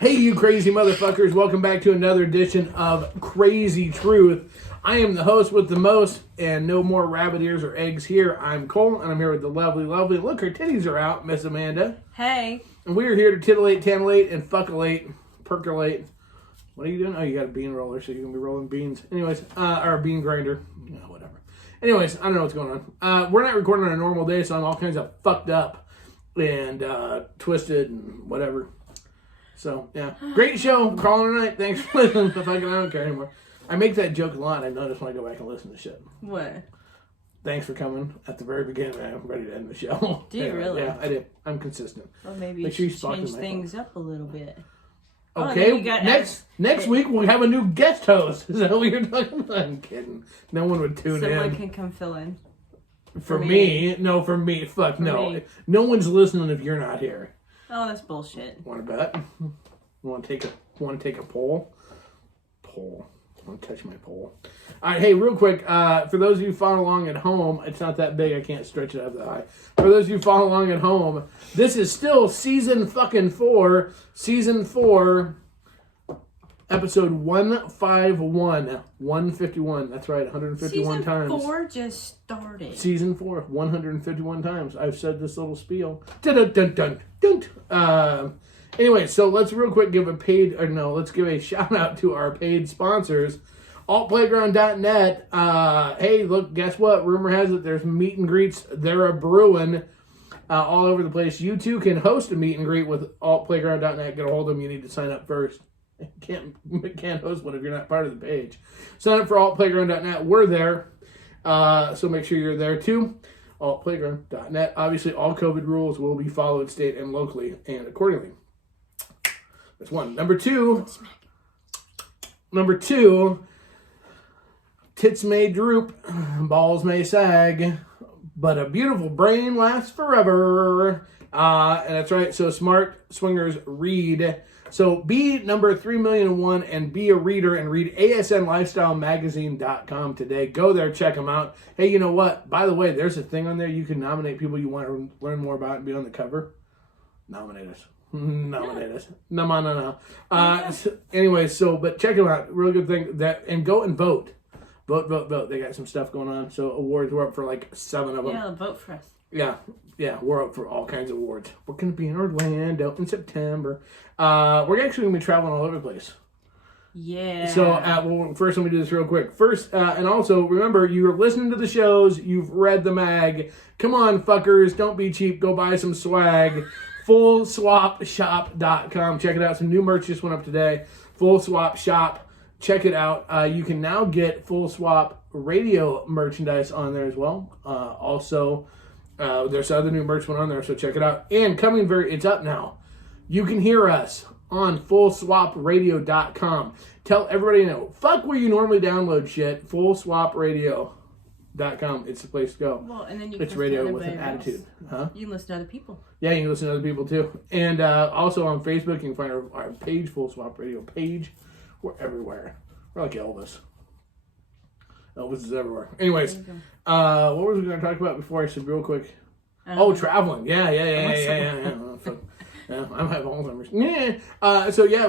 Hey, you crazy motherfuckers. Welcome back to another edition of Krazy Truth. I am the host with the most, and no more rabbit ears or eggs here. I'm Cole, and I'm here with the lovely, look, her titties are out, Miss Amanda. Hey. And we are here to titillate, tantillate, and fuckalate, percolate. What are you doing? Oh, you got a bean roller, so you can be rolling beans. Anyways, or a bean grinder. Yeah, whatever. Anyways, I don't know what's going on. We're not recording on a normal day, so I'm all kinds of fucked up and twisted and whatever. So, yeah. Great show. Calling tonight. Thanks for listening. I don't care anymore. I make that joke a lot. I notice when I go back and listen to shit. What? Thanks for coming at the very beginning. I'm ready to end the show. Do you really? Yeah, I do. I'm consistent. Well, maybe you should change things up a little bit. Okay, next week we'll have a new guest host. Is that what you're talking about? I'm kidding. No one would tune in. Someone can come fill in. For me? No, for me. Fuck, no. Me. No one's listening if you're not here. Oh, that's bullshit. Want to bet? Want to take a poll? Poll. I want to touch my poll. All right, hey, real quick, for those of you following along at home, it's not that big. I can't stretch it out that high. For those of you following along at home, this is still season 4, episode 151. 151. That's right, 151 times. Season 4 just started. Season 4, 151 times. I've said this little spiel. Dun dun dun dun dun. Anyway, so let's real quick give a shout out to our paid sponsors. altplayground.net. Hey, look, guess what? Rumor has it there's meet and greets. They're a brewing all over the place. You too can host a meet and greet with altplayground.net. Get a hold of them. You need to sign up first. Can't host one if you're not part of the page. Sign up for altplayground.net. We're there. So make sure you're there too. altplayground.net. Obviously, all COVID rules will be followed state and locally and accordingly. That's one. Number two, tits may droop, balls may sag, but a beautiful brain lasts forever. And that's right. So smart swingers read. So be number 3,000,001 and be a reader and read asnlifestylemagazine.com today. Go there, check them out. Hey, you know what? By the way, there's a thing on there. You can nominate people you want to learn more about and be on the cover. Nominate us. No. Anyway, but check them out. Really good thing. And go and vote. Vote. They got some stuff going on. So awards, we're up for like 7 of them. Yeah, vote for us. Yeah, we're up for all kinds of awards. We're going to be in Orlando in September. We're actually going to be traveling all over the place. Yeah. So, first let me do this real quick. First, and also, remember, you're listening to the shows, you've read the mag. Come on, fuckers, don't be cheap. Go buy some swag. FullSwapShop.com. Check it out. Some new merch just went up today. Full Swap Shop. Check it out. You can now get Full Swap radio merchandise on there as well. Also, there's other new merch went on there, so check it out. And it's up now. You can hear us on FullSwapRadio.com. Tell everybody you know. Fuck where you normally download shit. FullSwapRadio.com. It's the place to go. Well, and then it's radio with an attitude. Huh? You can listen to other people. Yeah, you can listen to other people too. And also on Facebook, you can find our page, Full Swap Radio page. We're everywhere. We're like Elvis. Elvis is everywhere. Anyways, what was we going to talk about before I said real quick? Traveling. Yeah. Yeah, I have Alzheimer's. Yeah.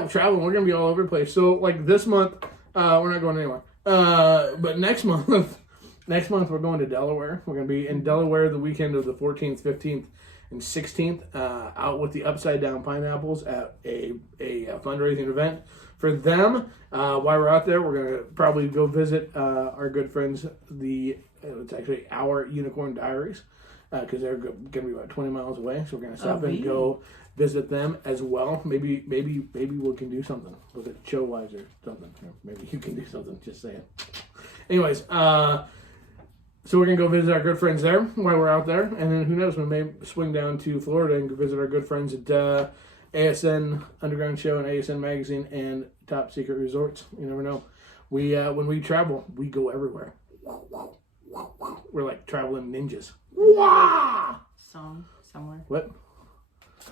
Traveling. We're going to be all over the place. So, like this month, we're not going anywhere. But next month, we're going to Delaware. We're going to be in Delaware the weekend of the 14th, 15th, and 16th, out with the Upside Down Pineapples at a fundraising event for them. While we're out there, we're going to probably go visit our good friends, it's actually Our Unicorn Diaries, because they're going to be about 20 miles away. So we're going to stop and go visit them as well. Maybe we can do something with it show-wise or something. Or maybe you can do something, just saying. Anyways, so we're going to go visit our good friends there while we're out there. And then who knows, we may swing down to Florida and go visit our good friends at ASN Underground Show and ASN Magazine and Top Secret Resorts. You never know. We when we travel, we go everywhere. We're like traveling ninjas. Song somewhere. What?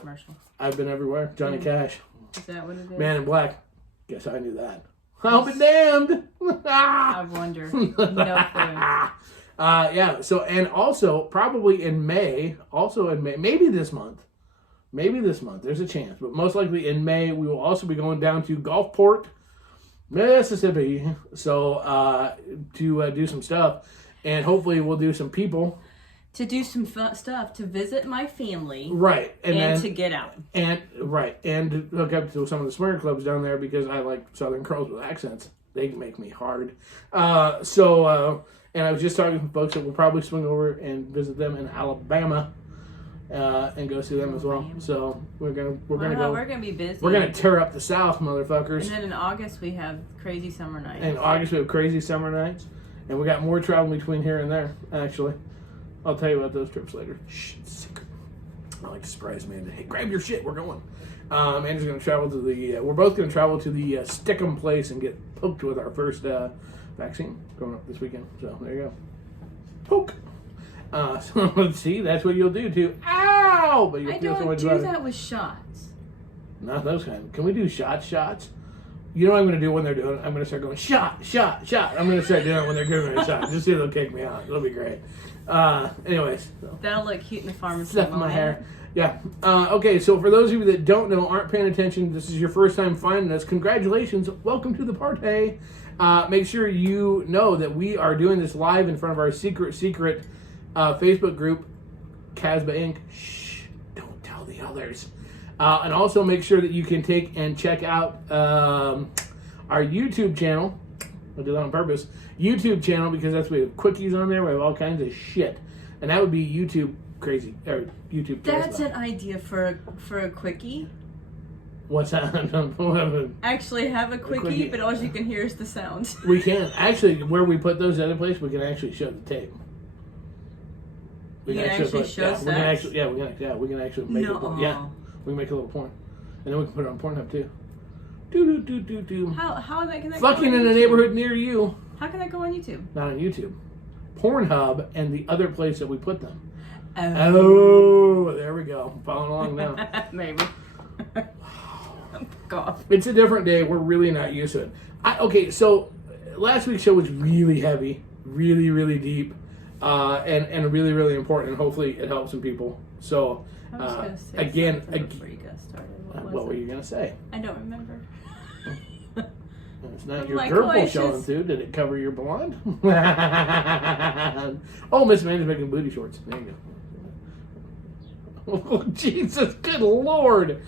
Commercial. I've been everywhere. Johnny Cash. Is that what it is? Man in Black. Guess I knew that. I'll be damned. I wonder. No clue. So, and also, probably in May, maybe this month, Maybe this month. There's a chance. But most likely in May, we will also be going down to Gulfport, Mississippi. So to do some stuff. And hopefully we'll do some people. To do some fun stuff. To visit my family. Right. And then, to get out. And to hook up to some of the swinger clubs down there because I like Southern girls with accents. They make me hard. And I was just talking to folks that will probably swing over and visit them in Alabama. And go see them as well. So we're gonna go. We're gonna be busy. We're gonna tear up the South, motherfuckers. And then in August we have Crazy Summer Nights. In August we have Crazy Summer Nights, and we got more travel between here and there. Actually, I'll tell you about those trips later. Shh, it's secret. I like to surprise Amanda. Hey, grab your shit. We're going. Amanda's gonna travel to the. We're both gonna travel to the Stickum place and get poked with our first vaccine going up this weekend. So there you go. Poke. So let's see, that's what you'll do too. Ow! But you'll I feel so don't much do better. that with shots. Not those kind. Can we do shots? You know what I'm going to do when they're doing it? I'm going to start going, shot. I'm going to start doing it when they're giving me a shot. Just see if they'll kick me out. It'll be great. Anyways. So. That'll look cute in the pharmacy. Stuff in my hair. Yeah. Okay, so for those of you that don't know, aren't paying attention, this is your first time finding us, congratulations. Welcome to the party. Make sure you know that we are doing this live in front of our secret Facebook group, Casbah Inc. Shh, don't tell the others. And also make sure that you can take and check out our YouTube channel. I'll do that on purpose. YouTube channel, because that's we have quickies on there. We have all kinds of shit, and that would be YouTube Crazy or YouTube. That's Casbah. an idea for a quickie. What's that? Actually, have a quickie, but all you can hear is the sound. We can actually where we put those other places. We can actually show the tape. We can actually show we can actually make it. Yeah, we can make a little porn, and then we can put it on Pornhub too. Do. How am I making that? Fucking in a neighborhood near you. How can that go on YouTube? Not on YouTube. Pornhub and the other place that we put them. Oh, there we go. I'm following along now. Maybe. God. It's a different day. We're really not used to it. Okay, so last week's show was really heavy, really, really deep. And really, really important, and hopefully it helps some people. So, I was gonna say again, before you got started. What were you going to say? I don't remember. It's not your Like, purple showing through. Did it cover your blonde? Oh, Miss Amanda's making booty shorts. There you go. Oh, Jesus, good Lord.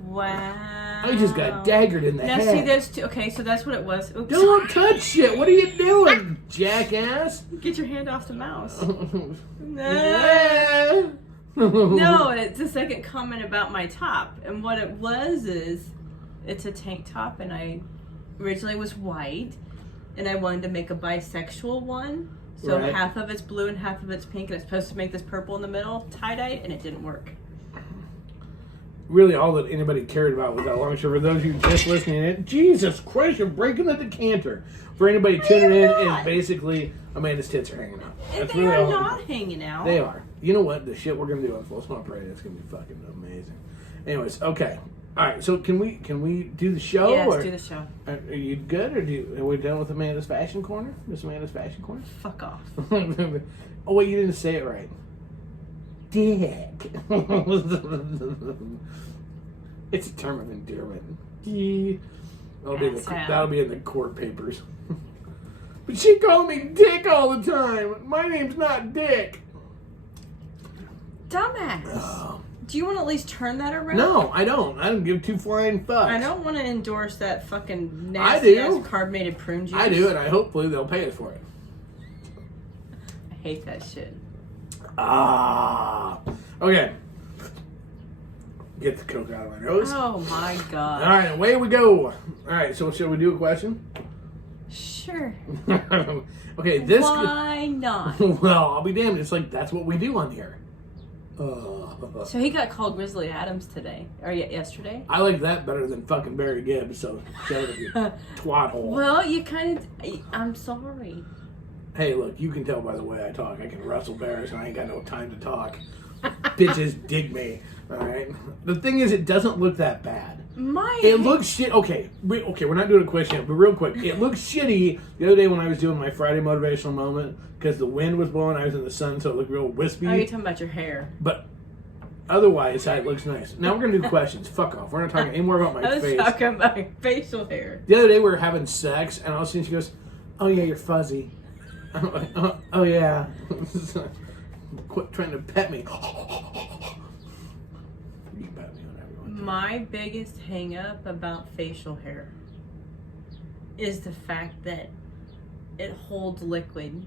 Wow. I just got daggered in the head. Now, see, there's two. Okay, so that's what it was. Oops. Don't touch shit. What are you doing, jackass? Get your hand off the mouse. No. No. No, it's a second comment about my top. And what it was is, it's a tank top, and I originally was white, and I wanted to make a bisexual one. So Right. half of it's blue and half of it's pink, and it's supposed to make this purple in the middle, tie-dye, and it didn't work. Really, all that anybody cared about was that long shirt. For those of you just listening in, Jesus Christ, you're breaking the decanter. For anybody tuning in, is basically Amanda's tits are hanging out. That's They really are all. not hanging out. They are. You know what? The shit we're gonna do on Full Small Parade, it's gonna be fucking amazing. Anyways, okay. All right. So can we do the show? Yes, or, do the show. Are you good, or are we done with Amanda's Fashion Corner? Miss Amanda's Fashion Corner? Fuck off. Oh wait, you didn't say it right. Dick. It's a term of endearment. That'll be in the court papers. But she called me Dick all the time. My name's not Dick. Dumbass. Do you want to at least turn that around? No, I don't. I don't give two flying fucks. I don't want to endorse that fucking I nasty do. ass carbonated prune juice. I do, and hopefully they'll pay us for it. I hate that shit. Okay. Get the coke out of my nose. Oh my god. All right, away we go. All right, so shall we do a question? Sure. Okay, this. Why not? Well, I'll be damned. It's like that's what we do on here. So he got called Grizzly Adams today, or yesterday. I like that better than fucking Barry Gibbs. So shut it, you twat hole. Well, you kind of. I'm sorry. Hey, look, you can tell by the way I talk. I can wrestle bears, and I ain't got no time to talk. Bitches dig me. All right. The thing is, it doesn't look that bad. It looks shit. Okay, we're not doing a quiz yet, but real quick, it looks shitty. The other day when I was doing my Friday motivational moment, because the wind was blowing, I was in the sun, so it looked real wispy. Are you talking about your hair? But otherwise, it looks nice. Now we're going to do questions. Fuck off. We're not talking any more about my I was face. talking about my facial hair. The other day we were having sex, and all of a sudden she goes, "Oh yeah, you're fuzzy." I'm like, "Oh yeah." Quit trying to pet me. You can pet me whenever you want. My biggest hang up about facial hair is the fact that it holds liquid.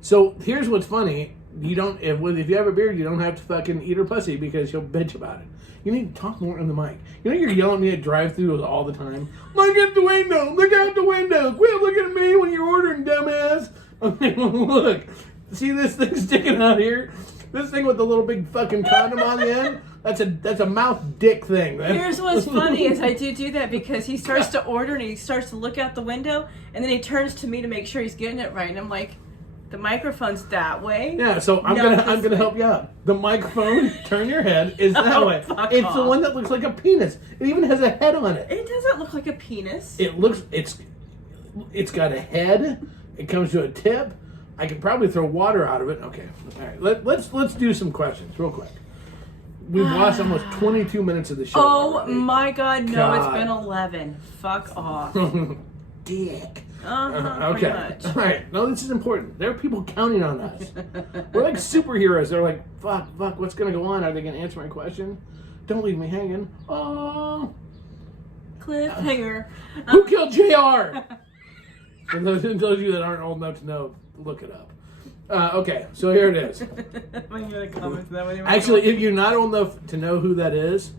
So here's what's funny. You don't if you have a beard, you don't have to fucking eat her pussy because she'll bitch about it. You need to talk more in the mic. You know you're yelling at me at drive-throughs all the time. Look out the window! Look out the window! Quit looking at me when you're ordering, dumbass! I'm like, look, see this thing sticking out here? This thing with the little big fucking condom on the end? That's a mouth dick thing. Here's what's funny is I do that because he starts to order and he starts to look out the window and then he turns to me to make sure he's getting it right, and I'm like, the microphone's that way. Yeah, so I'm gonna help you out. The microphone, turn your head, is that way. It's off. the one that looks like a penis. It even has a head on it. It doesn't look like a penis. It's got a head. It comes to a tip. I could probably throw water out of it. Okay, all right. Let's do some questions real quick. We've lost almost 22 minutes of the show. Oh already. my God, no, God. It's been 11. Fuck off. Dick. Pretty Okay. much. All right. No, this is important. There are people counting on us. We're like superheroes. They're like, fuck, what's going to go on? Are they going to answer my question? Don't leave me hanging. Oh. Cliffhanger. Who killed JR? For those of you that aren't old enough to know, look it up. Okay, so here it is. When you're in the comments, that way. Actually, if you're not old enough to know who that is,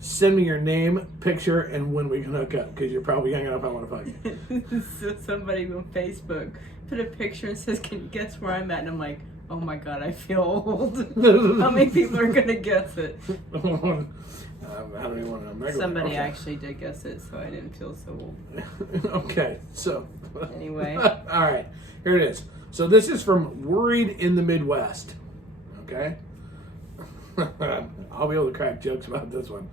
send me your name, picture, and when we can hook up, because you're probably hanging up. I want to fuck you. So somebody on Facebook put a picture and says, "Can you guess where I'm at?" And I'm like, "Oh my God, I feel old." How many people are gonna guess it? I don't even want to know. Somebody actually did guess it, so I didn't feel so old. Okay, so Anyway. All right, here it is. So this is from Worried in the Midwest. Okay, I'll be able to crack jokes about this one.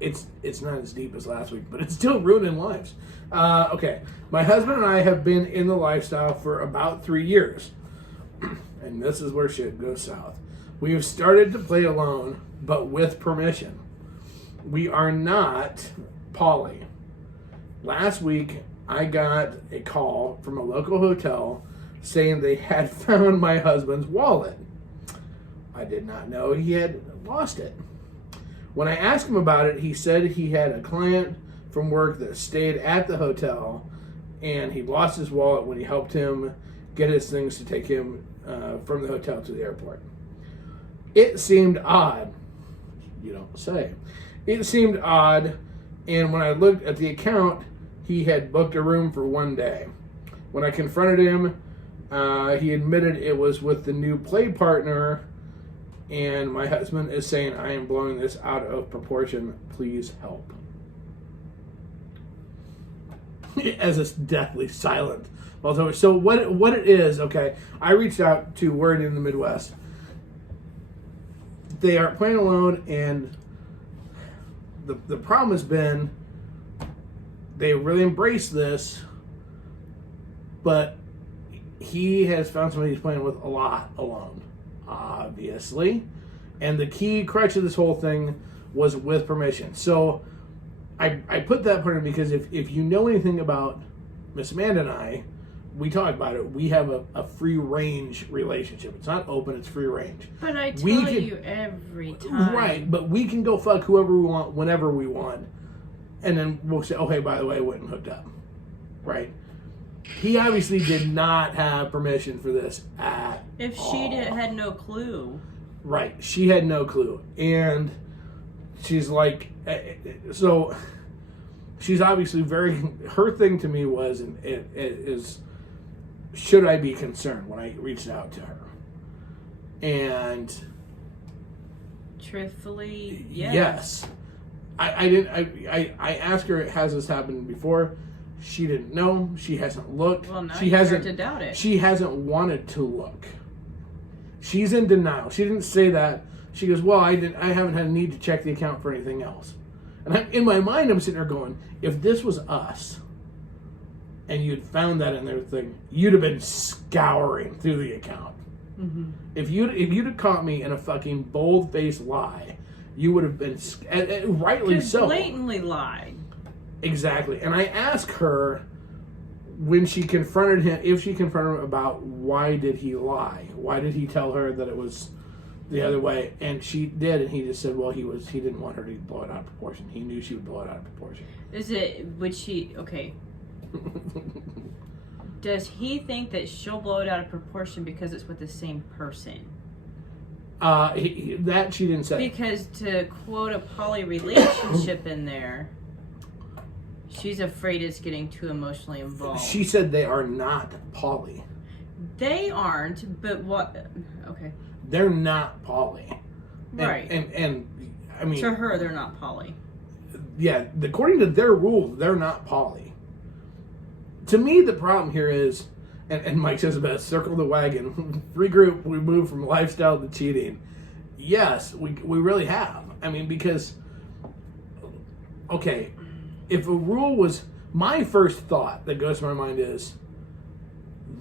It's not as deep as last week, but it's still ruining lives. Okay, my husband and I have been in the lifestyle for about 3 years, and this is where shit goes south. We have started to play alone, but with permission. We are not poly. Last week, I got a call from a local hotel saying they had found my husband's wallet. I did not know he had lost it. When I asked him about it, he said he had a client from work that stayed at the hotel and he lost his wallet when he helped him get his things to take him from the hotel to the airport. It seemed odd. You don't say. It seemed odd, and when I looked at the account, he had booked a room for 1 day. When I confronted him, he admitted it was with the new play partner, and my husband is saying, I am blowing this out of proportion. Please help. As it's deathly silent. So what it is, okay, I reached out to Word in the Midwest. They are playing alone, and the problem has been they really embrace this, but he has found somebody he's playing with a lot alone, obviously. And the key crutch of this whole thing was with permission. So I put that part in because if you know anything about Miss Amanda and I, we talk about it. We have a free range relationship. It's not open, it's free range. But I tell you every time. Right, but we can go fuck whoever we want, whenever we want. And then we'll say, oh, hey, by the way, I went and hooked up. Right? He obviously did not have permission for this at If all. she had no clue. Right, she had no clue. And she's like, so she's obviously her thing to me was, is should I be concerned when I reached out to her? And truthfully, yes. I asked her, has this happened before? She didn't know. She hasn't looked. Well, now she you hasn't start to doubt it. She hasn't wanted to look. She's in denial. She didn't say that. She goes, well, I haven't had a need to check the account for anything else. And in my mind, I'm sitting there going, if this was us, and you'd found that in their thing, you'd have been scouring through the account. Mm-hmm. If you'd have caught me in a fucking bold-faced lie, you would have been rightly so. Blatantly lied. Exactly. And I asked her when she confronted him, if she confronted him about why did he lie? Why did he tell her that it was the other way? And she did, and he just said, well, he didn't want her to blow it out of proportion. He knew she would blow it out of proportion. Okay. Does he think that she'll blow it out of proportion because it's with the same person? That she didn't say. Because to quote a poly relationship in there, she's afraid it's getting too emotionally involved. She said they are not poly. They aren't, but what? Okay. They're not poly. Right. And I mean, to her, they're not poly. Yeah, according to their rules, they're not poly. To me, the problem here is, and Mike says about circle the wagon, regroup, we move from lifestyle to cheating. Yes, we really have. I mean, because, okay, if a rule was, my first thought that goes to my mind is,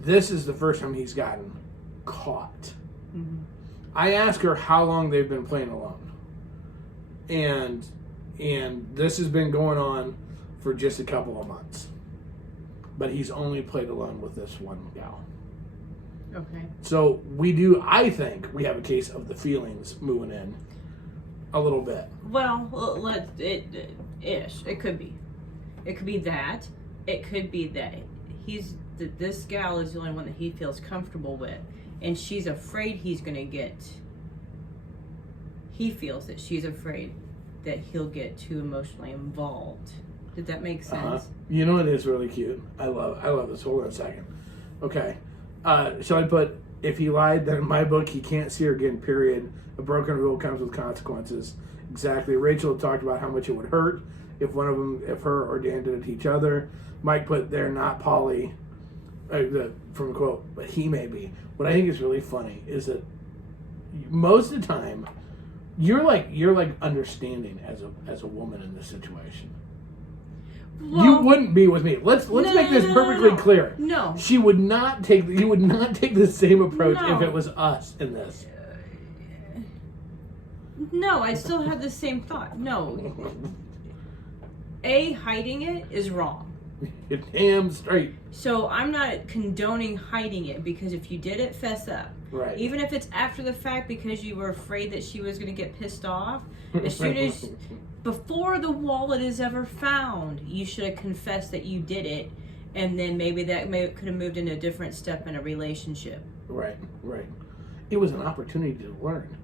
this is the first time he's gotten caught. Mm-hmm. I ask her how long they've been playing alone. And this has been going on for just a couple of months. But he's only played alone with this one gal. Okay. So I think we have a case of the feelings moving in a little bit. Well, it could be. It could be that. It could be that this gal is the only one that he feels comfortable with. And she's afraid he feels that she's afraid that he'll get too emotionally involved. Did that make sense? You know, it is really cute. I love this. Hold on a second. Okay. Shall I put, if he lied, then in my book, he can't see her again, period. A broken rule comes with consequences. Exactly. Rachel talked about how much it would hurt if one of them, if her or Dan did it to each other. Mike put, they're not poly, from a quote, but he may be. What I think is really funny is that most of the time, you're like understanding as a woman in this situation. Well, you wouldn't be with me. Let's make this perfectly clear. No, you would not take the same approach if it was us in this. No, I still have the same thought. No, hiding it is wrong. You're damn straight. So I'm not condoning hiding it, because if you did it, fess up. Right. Even if it's after the fact because you were afraid that she was going to get pissed off. As soon as, before the wallet is ever found, you should have confessed that you did it, and then maybe could have moved into a different step in a relationship. Right. It was an opportunity to learn.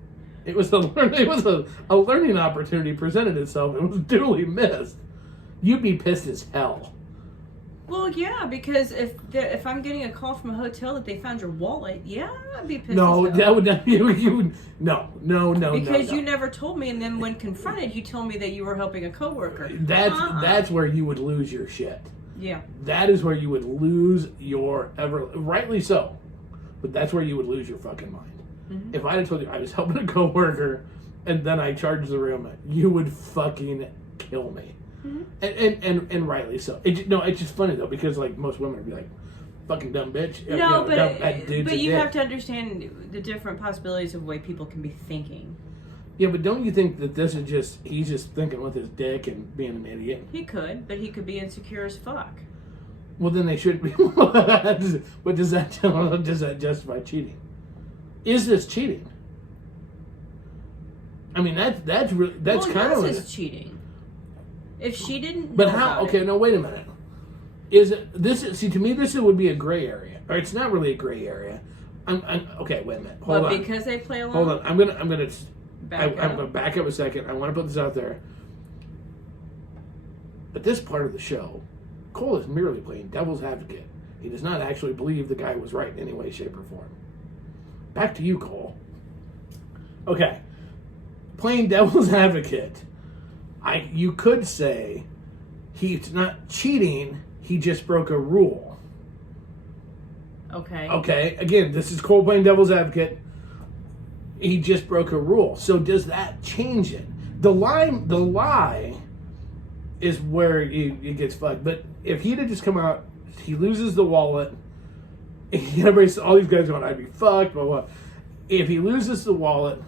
It was a learning opportunity presented itself. It was duly missed. You'd be pissed as hell. Well, yeah, because if I'm getting a call from a hotel that they found your wallet, yeah, I'd be pissed. No, as hell. that would not. No. Because you never told me, and then when confronted, you told me that you were helping a coworker. That's where you would lose your shit. Yeah. That is where you would lose your rightly so, but that's where you would lose your fucking mind. Mm-hmm. If I had told you I was helping a coworker, and then I charged the room, you would fucking kill me. Mm-hmm. And rightly so. It's just funny though, because like most women would be like, "Fucking dumb bitch." No, but you have to understand the different possibilities of the way people can be thinking. Yeah, but don't you think that this is he's just thinking with his dick and being an idiot? He could, but he could be insecure as fuck. Well, then they should be. But does that justify cheating? Is this cheating? I mean, that's kind of is cheating. If she didn't. But how? Okay, no, wait a minute. Is it this? See, to me, this would be a gray area, or it's not really a gray area. Okay. Wait a minute. Hold on. Because they play along. Hold on. I'm gonna back up a second. I want to put this out there. At this part of the show, Cole is merely playing devil's advocate. He does not actually believe the guy was right in any way, shape, or form. Back to you, Cole. Okay. Playing devil's advocate. You could say he's not cheating, he just broke a rule. Okay. Okay, again, this is Cole playing devil's advocate. He just broke a rule. So does that change it? The lie is where it gets fucked. But if he'd have just come out, he loses the wallet, all these guys going, I'd be fucked, blah, blah. if he loses the wallet,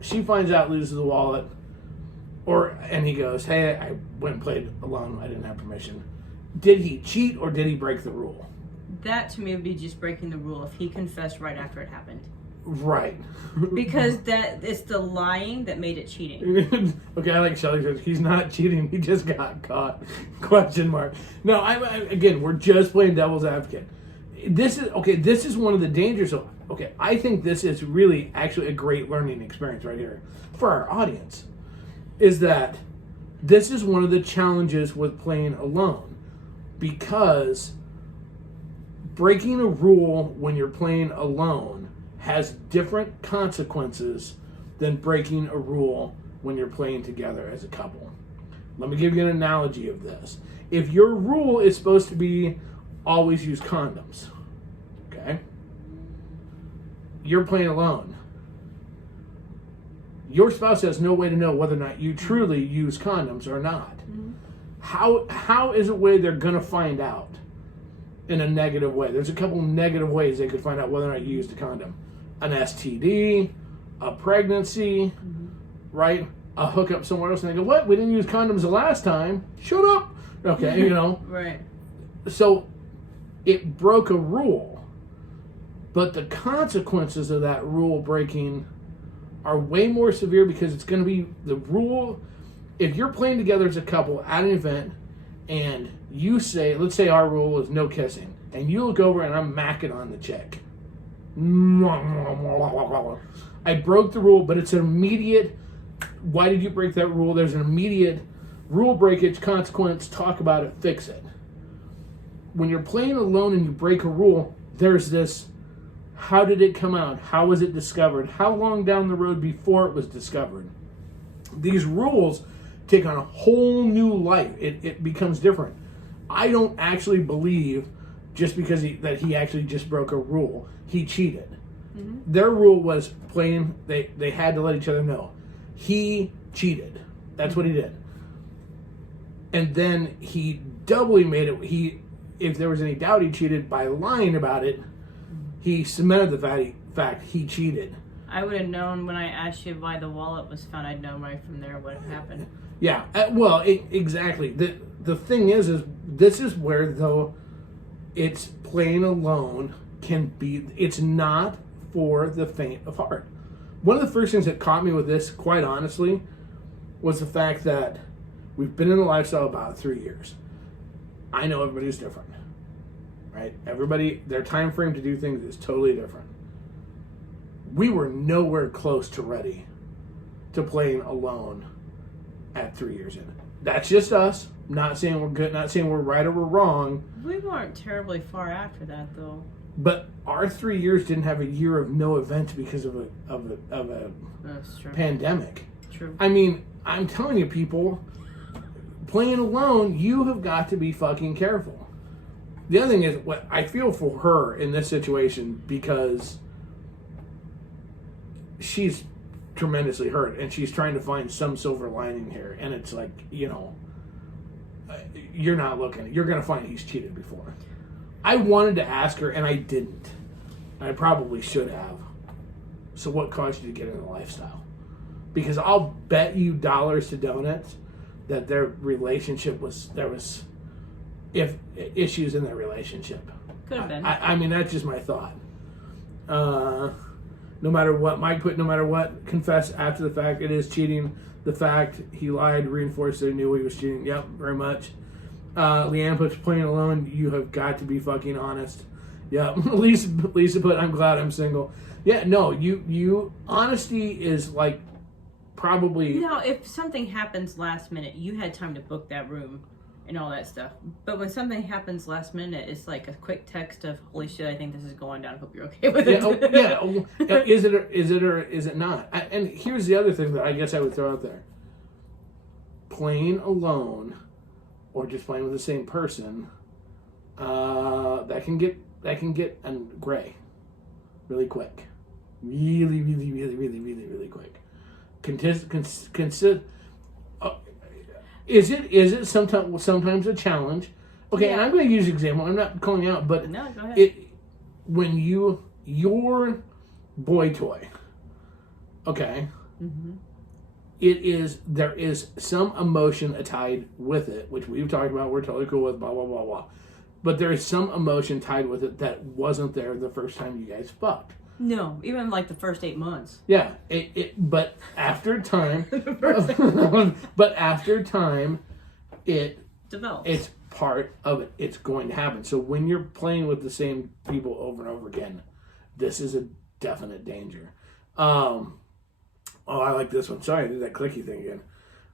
she finds out, loses the wallet, and he goes, hey, I went and played alone. I didn't have permission. Did he cheat or did he break the rule? That to me would be just breaking the rule if he confessed right after it happened. Right. Because it's the lying that made it cheating. Okay, I like Shelly says he's not cheating. He just got caught. Question mark. No, again, we're just playing devil's advocate. This is one of the dangers of. Okay, I think this is really actually a great learning experience right here for our audience. Is that this is one of the challenges with playing alone, because breaking a rule when you're playing alone has different consequences than breaking a rule when you're playing together as a couple. Let me give you an analogy of this. If your rule is supposed to be always use condoms, okay? You're playing alone. Your spouse has no way to know whether or not you truly use condoms or not. Mm-hmm. How is a way they're going to find out in a negative way? There's a couple negative ways they could find out whether or not you used a condom. An STD, a pregnancy, mm-hmm. right? A hookup somewhere else, and they go, what? We didn't use condoms the last time. Shut up. Okay, you know. Right. So it broke a rule, but the consequences of that rule breaking are way more severe, because it's going to be the rule. If you're playing together as a couple at an event and you say, let's say our rule is no kissing, and you look over and I'm macking on the chick. I broke the rule, but it's an immediate, why did you break that rule? There's an immediate rule breakage, consequence, talk about it, fix it. When you're playing alone and you break a rule, there's this, how did it come out? How was it discovered? How long down the road before it was discovered? These rules take on a whole new life. It becomes different. I don't actually believe just because he actually just broke a rule, he cheated. Mm-hmm. Their rule was playing, they had to let each other know. He cheated. That's what he did. And then he doubly made it, if there was any doubt he cheated by lying about it, he cemented the fact he cheated. I would have known when I asked you why the wallet was found. I'd known right from there what had happened. Yeah, exactly. The thing is this is where, though, it's playing alone can be, it's not for the faint of heart. One of the first things that caught me with this, quite honestly, was the fact that we've been in the lifestyle about 3 years. I know everybody's different. Right? Everybody, their time frame to do things is totally different. We were nowhere close to ready to playing alone at 3 years in. That's just us. Not saying we're good, not saying we're right or we're wrong. We weren't terribly far after that, though. But our 3 years didn't have a year of no event because of a pandemic. True. I mean, I'm telling you, people, playing alone, you have got to be fucking careful. The other thing is, what I feel for her in this situation, because she's tremendously hurt and she's trying to find some silver lining here. And it's like, you're not looking. You're going to find he's cheated before. I wanted to ask her and I didn't. I probably should have. So what caused you to get into the lifestyle? Because I'll bet you dollars to donuts that their relationship there was issues in their relationship. Could have been. I mean, that's just my thought. No matter what, Mike put, no matter what, confess after the fact, it is cheating. The fact he lied reinforced they knew he was cheating. Yep, very much. Leanne puts, playing alone, you have got to be fucking honest. Yep. Lisa put, I'm glad I'm single. Yeah, no, you honesty is like probably. If something happens last minute, you had time to book that room and all that stuff. But when something happens last minute, it's like a quick text of, holy shit, I think this is going down. I hope you're okay with it. Is it or is it not? And here's the other thing that I guess I would throw out there. Playing alone or just playing with the same person, that can get gray really quick. Really, really, really, really, really, really quick. Is it sometimes a challenge? Okay, yeah. And I'm going to use an example. I'm not calling out, but no, go ahead. When your boy toy, Okay. Mm-hmm. There is some emotion tied with it, which we've talked about. We're totally cool with, blah blah blah blah. But there is some emotion tied with it that wasn't there the first time you guys fucked. No, even like the first 8 months. Yeah, but after time, but after time, it develops. It's part of it. It's going to happen. So when you're playing with the same people over and over again, this is a definite danger. Oh, I like this one. Sorry, I did that clicky thing again.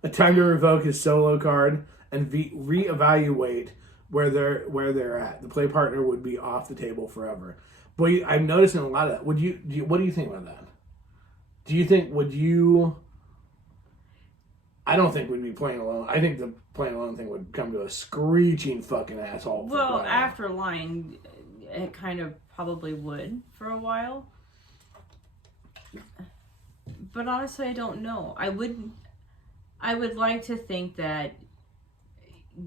A time to revoke his solo card and reevaluate where they're at. The play partner would be off the table forever. Boy, I'm noticing a lot of that. What do you think about that? Do you think I don't think we'd be playing alone. I think the playing alone thing would come to a screeching fucking asshole. Well, after lying, it kind of probably would for a while. But honestly, I don't know. I would like to think that,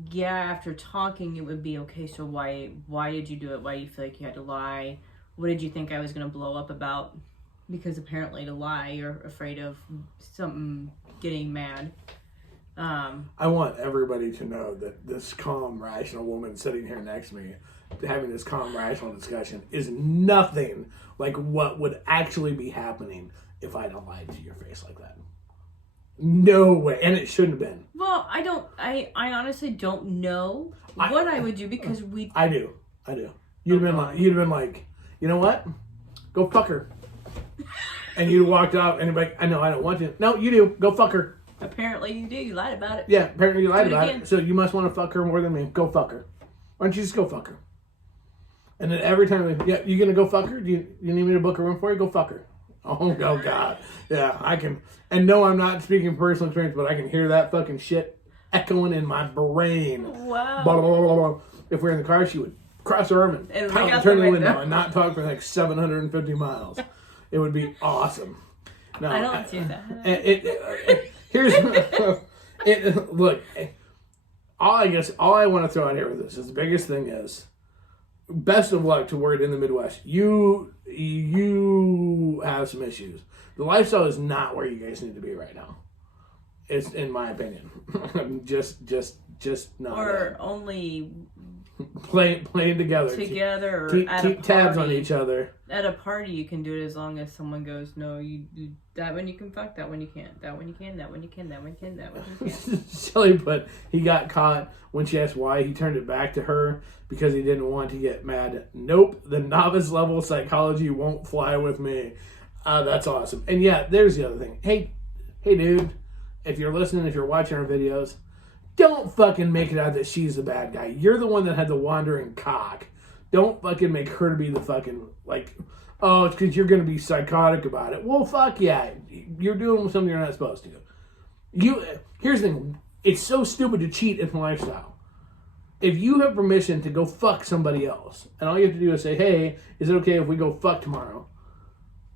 yeah, after talking, it would be okay. So why did you do it? Why do you feel like you had to lie? What did you think I was going to blow up about? Because apparently to lie, you're afraid of something getting mad. I want everybody to know that this calm, rational woman sitting here next to me, having this calm, rational discussion, is nothing like what would actually be happening if I don't lie to your face like that. No way. And it shouldn't have been. Well, I honestly don't know what I would do because I do. You'd have been like, you know what? Go fuck her. And you walked out and you're like, I know I don't want to. No, you do. Go fuck her. Apparently you do. You lied about it. Yeah, apparently you lied about it. So you must want to fuck her more than me. Go fuck her. Why don't you just go fuck her? And then every time, yeah, you gonna go fuck her? Do you need me to book a room for you? Go fuck her. Oh God. Yeah, I can. And no, I'm not speaking personal experience, but I can hear that fucking shit echoing in my brain. Wow. Blah, blah, blah, blah. If we're in the car, she would cross her arm and turn the window and not talk for like 750 miles. It would be awesome. No, I don't do that. Here's look. All I want to throw out here with this is the biggest thing is best of luck to Word in the Midwest. You have some issues. The lifestyle is not where you guys need to be right now. It's in my opinion. just not. Or only playing together. Together or keep at a tabs party. on each other. At a party, you can do it as long as someone goes, no, you that one you can fuck, that one you can't, that one you can, that one you can, that one you can, that one you can't. Shelly put he got caught when she asked why he turned it back to her because he didn't want to get mad. Nope, the novice level psychology won't fly with me. That's awesome. And yeah, there's the other thing. Hey dude, if you're listening, if you're watching our videos, don't fucking make it out that she's the bad guy. You're the one that had the wandering cock. Don't fucking make her to be the fucking, like, oh, it's because you're going to be psychotic about it. Well, fuck yeah. You're doing something you're not supposed to. Here's the thing. It's so stupid to cheat in lifestyle. If you have permission to go fuck somebody else, and all you have to do is say, hey, is it okay if we go fuck tomorrow?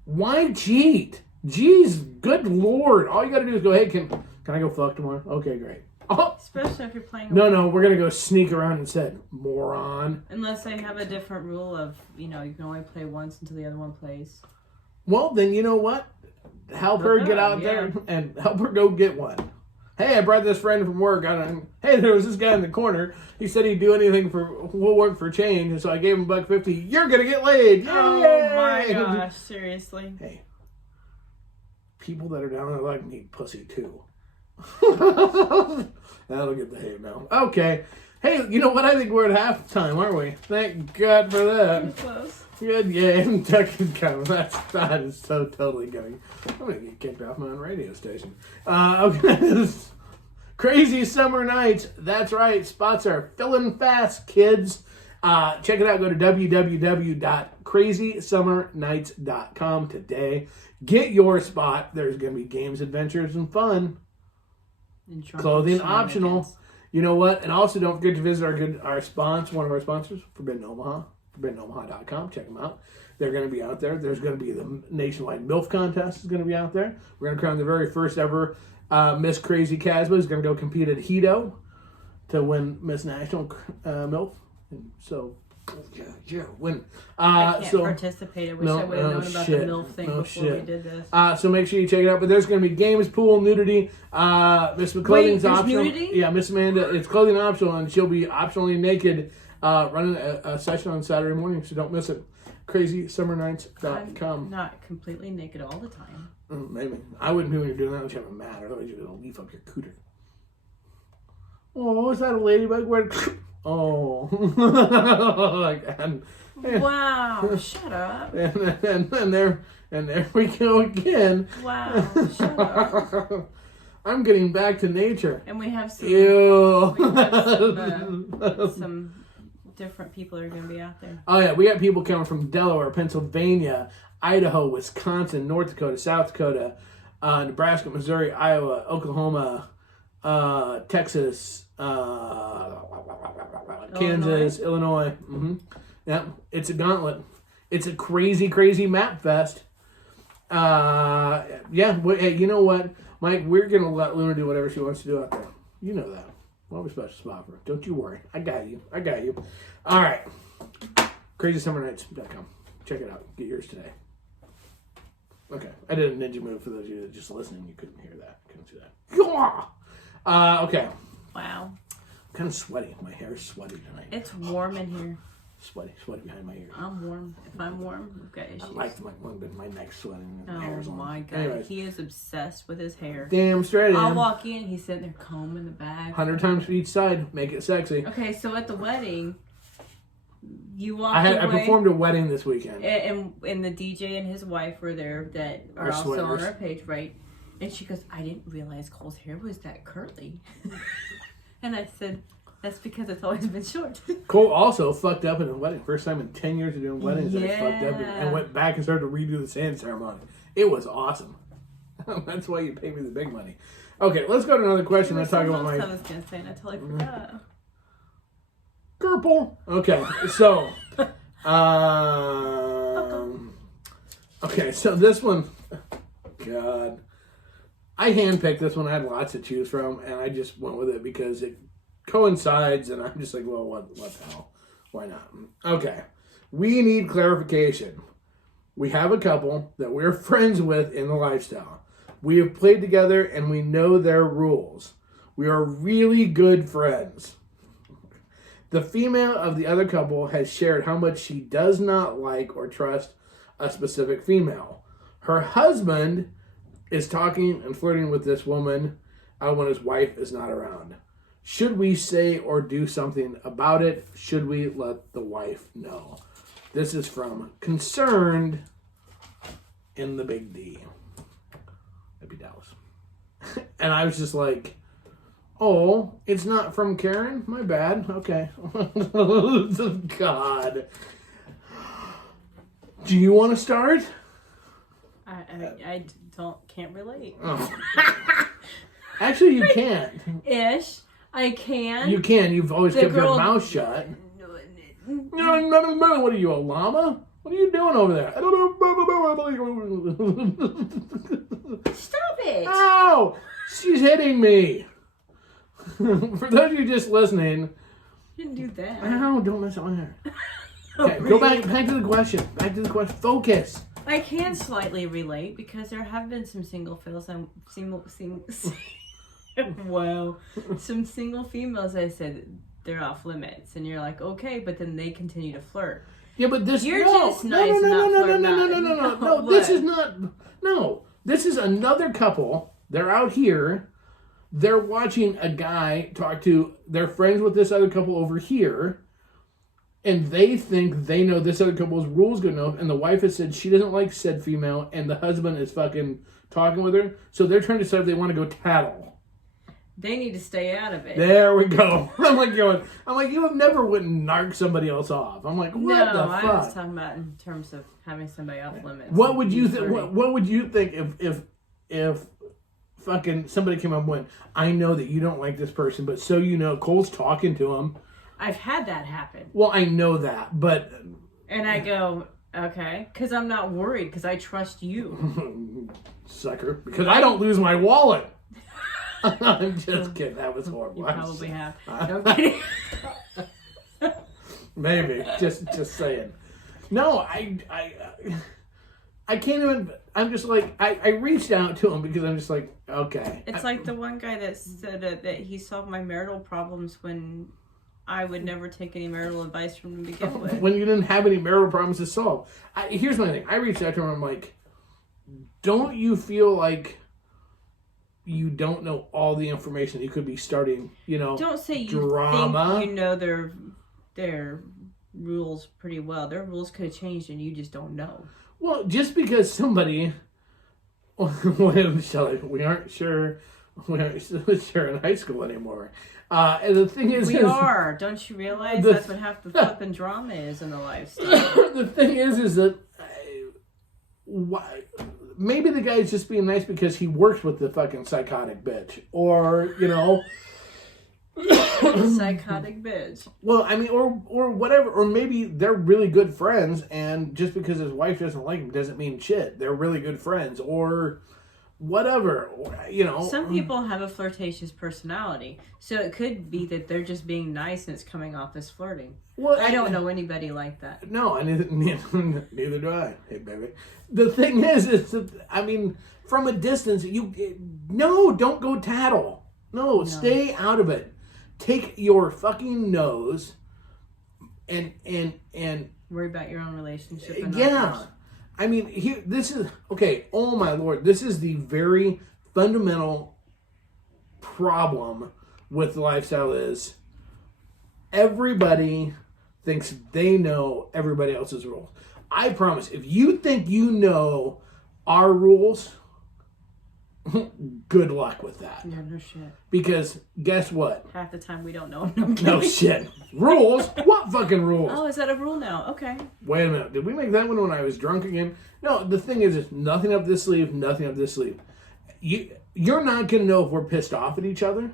Why cheat? Jeez, good Lord. All you got to do is go, hey, can I go fuck tomorrow? Okay, great. Oh. Especially if you're playing. No, we're going to go sneak around instead. Moron. Unless they have a different rule of, you can only play once until the other one plays. Well, then you know what? Help her get out there and help her go get one. Hey, I brought this friend from work. Hey, there was this guy in the corner. He said he'd do anything we'll work for change, and so I gave him $1.50. You're going to get laid. Yay! Oh my gosh, seriously. Hey, people that are down on their luck need pussy too. That'll get the hate mail. Okay. Hey, you know what? I think we're at halftime, aren't we? Thank God for that. Close. Good, yeah. That is so totally going. I'm going to get kicked off my own radio station. Okay. Crazy Summer Nights. That's right. Spots are filling fast, kids. Check it out. Go to www.crazysummernights.com today. Get your spot. There's going to be games, adventures, and fun. Clothing optional. You know what? And also don't forget to visit our sponsor, one of our sponsors, Forbidden Omaha, forbidden-omaha.com. Check them out. They're going to be out there. There's going to be the nationwide MILF contest is going to be out there. We're going to crown the very first ever Miss Crazy Casbah is going to go compete at Hedo to win Miss National MILF. And so Yeah, win. I can't So participate. I wish I would have known about the MILF thing before we did this. So make sure you check it out. But there's going to be games, pool, nudity. Miss McClothing's optional. Nudity? Yeah, Miss Amanda. It's clothing optional, and she'll be optionally naked running a session on Saturday morning. So don't miss it. CrazySummerNights.com. I'm not completely naked all the time. Maybe. I wouldn't be when you're doing that unless you have a mat. Otherwise, you're going to leaf up your cooter. Oh, is that a ladybug? Where? Oh. Wow, shut up. And there we go again. Wow, shut up. I'm getting back to nature. And we have some, Ew. some different people are going to be out there. Oh, yeah. We got people coming from Delaware, Pennsylvania, Idaho, Wisconsin, North Dakota, South Dakota, Nebraska, Missouri, Iowa, Oklahoma, Texas, Kansas, Illinois. Mm-hmm. Yeah, it's a gauntlet. It's a crazy, crazy map fest. Yeah, hey, you know what, Mike? We're going to let Luna do whatever she wants to do out there. You know that. We'll have a special spot for her. Don't you worry. I got you. All right. CrazySummerNights.com. Check it out. Get yours today. Okay. I did a ninja move for those of you that are just listening. You couldn't hear that. Couldn't see that. Okay. Wow. I'm kind of sweaty. My hair is sweaty tonight. It's warm in here. Sweaty behind my ears. I'm warm. If I'm warm, we've got issues. I like my neck sweating. And my hair's Oh on. my God. Anyways. He is obsessed with his hair. Damn straight. I'll walk in, he's sitting there combing the back. 100 times for each side. Make it sexy. Okay, so at the wedding, you walked I away. performed a wedding this weekend. And the DJ and his wife were there that are also swimmers. on our page, right? And she goes, I didn't realize Cole's hair was that curly. And I said, that's because it's always been short. Cole also fucked up in a wedding. First time in 10 years of doing weddings that I Yeah. fucked up and went back and started to redo the sand ceremony. It was awesome. That's why you pay me the big money. Okay, let's go to another question. Let's talk about my... I was going to say, and I totally forgot. Purple. Okay, so... okay, so this one... God. I handpicked this one. I had lots to choose from, and I just went with it because it coincides, and I'm just like, well, what the hell? Why not? Okay. We need clarification. We have a couple that we're friends with in the lifestyle. We have played together, and we know their rules. We are really good friends. The female of the other couple has shared how much she does not like or trust a specific female. Her husband is talking and flirting with this woman when his wife is not around. Should we say or do something about it? Should we let the wife know? This is from Concerned in the Big D. That'd be Dallas. And I was just like, oh, it's not from Karen? My bad. Okay. God. Do you want to start? I can't relate. Oh. Actually, you can't. Ish. I can. You can. You've always kept your mouth shut. What are you, a llama? What are you doing over there? I don't know. Stop it. Ow! She's hitting me. For those of you just listening. You didn't do that. Ow, don't mess with my hair. Okay, go back to the question. Focus. I can slightly relate because there have been some single females. Wow. Some single females I said they're off limits, and you're like, okay, but then they continue to flirt. Yeah, but this you're just nice. No. This is not. No, this is another couple. They're out here. They're watching a guy talk to. They're friends with this other couple over here. And they think they know this other couple's rules good enough, and the wife has said she doesn't like said female, and the husband is fucking talking with her. So they're trying to decide if they want to go tattle. They need to stay out of it. There we go. I'm like, you have never went and narc somebody else off. I'm like, what the fuck? I was talking about in terms of having somebody off limits. What would you think? What would you think if fucking somebody came up and went, I know that you don't like this person, but so you know, Cole's talking to him. I've had that happen. Well, I know that, but... And I go, okay, because I'm not worried, because I trust you. Sucker. Because I don't lose my wallet. I'm just kidding. That was horrible. You probably have. No kidding. Maybe. Just saying. No, I can't even. I'm just like, I reached out to him because I'm just like, okay. It's like the one guy that said that he solved my marital problems when I would never take any marital advice from him to begin with. When you didn't have any marital problems to solve. Here's my thing. I reached out to him. I'm like, don't you feel like you don't know all the information you could be starting, Don't say you drama. think you know their rules pretty well. Their rules could have changed and you just don't know. Well, just because somebody, we aren't sure in high school anymore. And the thing is, we are. Don't you realize that's what half the flipping drama is in the lifestyle? The thing is that why? Maybe the guy's just being nice because he works with the fucking psychotic bitch, or Psychotic bitch. Well, I mean, or whatever, or maybe they're really good friends, and just because his wife doesn't like him doesn't mean shit. They're really good friends, or whatever, Some people have a flirtatious personality, so it could be that they're just being nice and it's coming off as flirting. Well, I don't know anybody like that. No, neither do I. Hey, baby. The thing is that, I mean, from a distance, don't go tattle. No, stay out of it. Take your fucking nose and worry about your own relationship. And others. I mean, this is okay. Oh my Lord, this is the very fundamental problem with the lifestyle. Is everybody thinks they know everybody else's rules. I promise, if you think you know our rules, good luck with that. Yeah, no shit. Because guess what? Half the time we don't know. No shit. Rules? What fucking rules? Oh, is that a rule now? Okay. Wait a minute. Did we make that one when I was drunk again? No, the thing is, it's nothing up this sleeve, nothing up this sleeve. You're not going to know if we're pissed off at each other.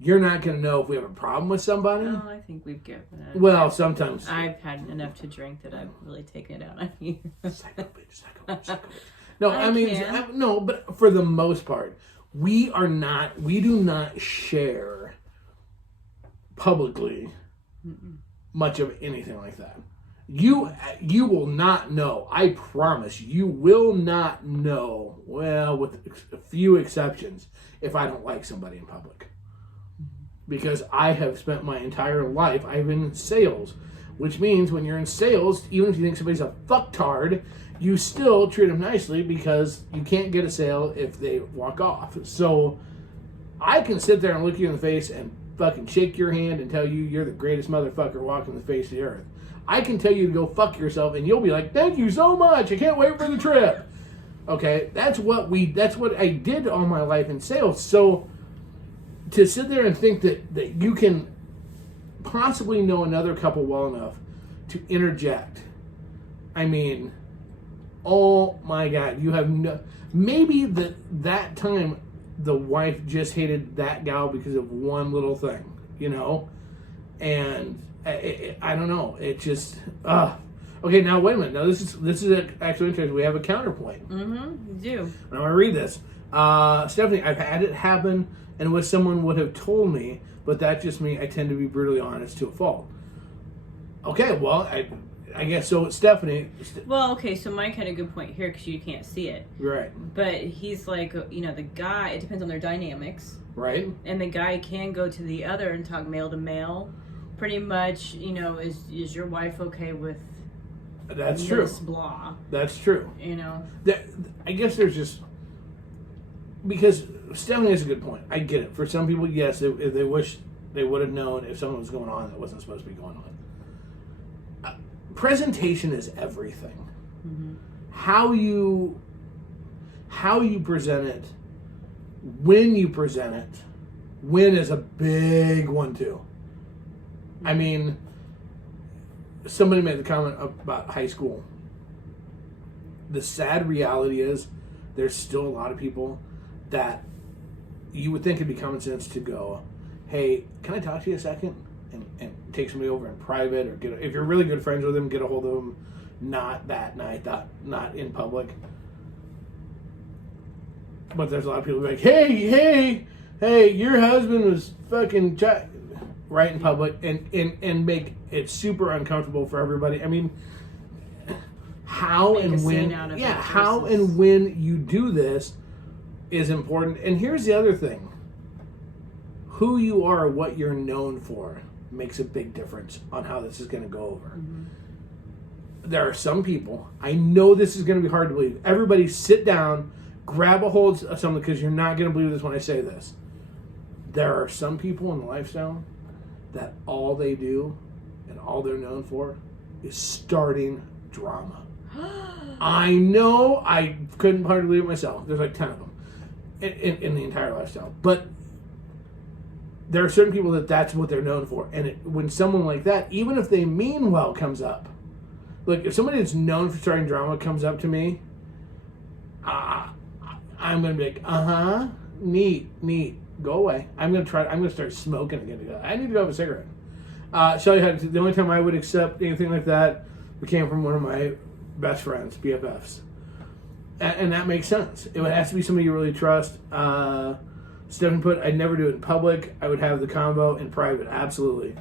You're not going to know if we have a problem with somebody. No, I think we've given it. Well, sometimes. I've had enough to drink that I've really taken it out on you. Psycho bitch. No, I mean, no, but for the most part, we do not share publicly much of anything like that. You will not know. I promise you will not know. Well, with a few exceptions, if I don't like somebody in public, because I have spent my entire life. I've been in sales, which means when you're in sales, even if you think somebody's a fucktard, you still treat them nicely because you can't get a sale if they walk off. So I can sit there and look you in the face and fucking shake your hand and tell you you're the greatest motherfucker walking the face of the earth. I can tell you to go fuck yourself and you'll be like, thank you so much. I can't wait for the trip. Okay, that's what I did all my life in sales. So to sit there and think that you can possibly know another couple well enough to interject, I mean, oh my God, you have no. Maybe that time the wife just hated that gal because of one little thing, and I don't know. It just okay. Now wait a minute. Now this is actually interesting. We have a counterpoint. You do. I want to read this. Stephanie, I've had it happen, and what someone would have told me, but that's just me. I tend to be brutally honest to a fault. Okay, well, I guess so. Stephanie. Well, okay, so Mike had a good point here because you can't see it. Right. But he's like, the guy, it depends on their dynamics. Right. And the guy can go to the other and talk male to male. Pretty much, is your wife okay with that's this true. Blah. That's true. I guess there's just, because Stephanie has a good point. I get it. For some people, yes, they wish they would have known if something was going on that wasn't supposed to be going on. Presentation is everything. Mm-hmm. How you present it, when you present it, when is a big one too. I mean, somebody made the comment about high school. The sad reality is there's still a lot of people that you would think it'd be common sense to go, hey, can I talk to you a second? And take somebody over in private, or if you're really good friends with them, get a hold of them, not that night, not in public. But there's a lot of people like, hey, your husband was fucking. right in public, and make it super uncomfortable for everybody. I mean, how Make a and scene when, out of yeah, it how versus- and when you do this is important. And here's the other thing: who you are, what you're known for, makes a big difference on how this is going to go over. Mm-hmm. There are some people, I know this is going to be hard to believe. Everybody sit down, grab a hold of something, because you're not going to believe this when I say this. There are some people in the lifestyle that all they do and all they're known for is starting drama. I know, I couldn't hardly believe it myself. There's like 10 of them in the entire lifestyle. But there are certain people that's what they're known for. And when someone like that, even if they mean well, comes up, look, if somebody that's known for starting drama comes up to me, I'm going to be like, neat, go away. I'm going to start smoking again. I need to go have a cigarette. Shelly the only time I would accept anything like that, it came from one of my best friends, BFFs. And that makes sense. It would have to be somebody you really trust. Stephen put, I'd never do it in public. I would have the convo in private. Absolutely.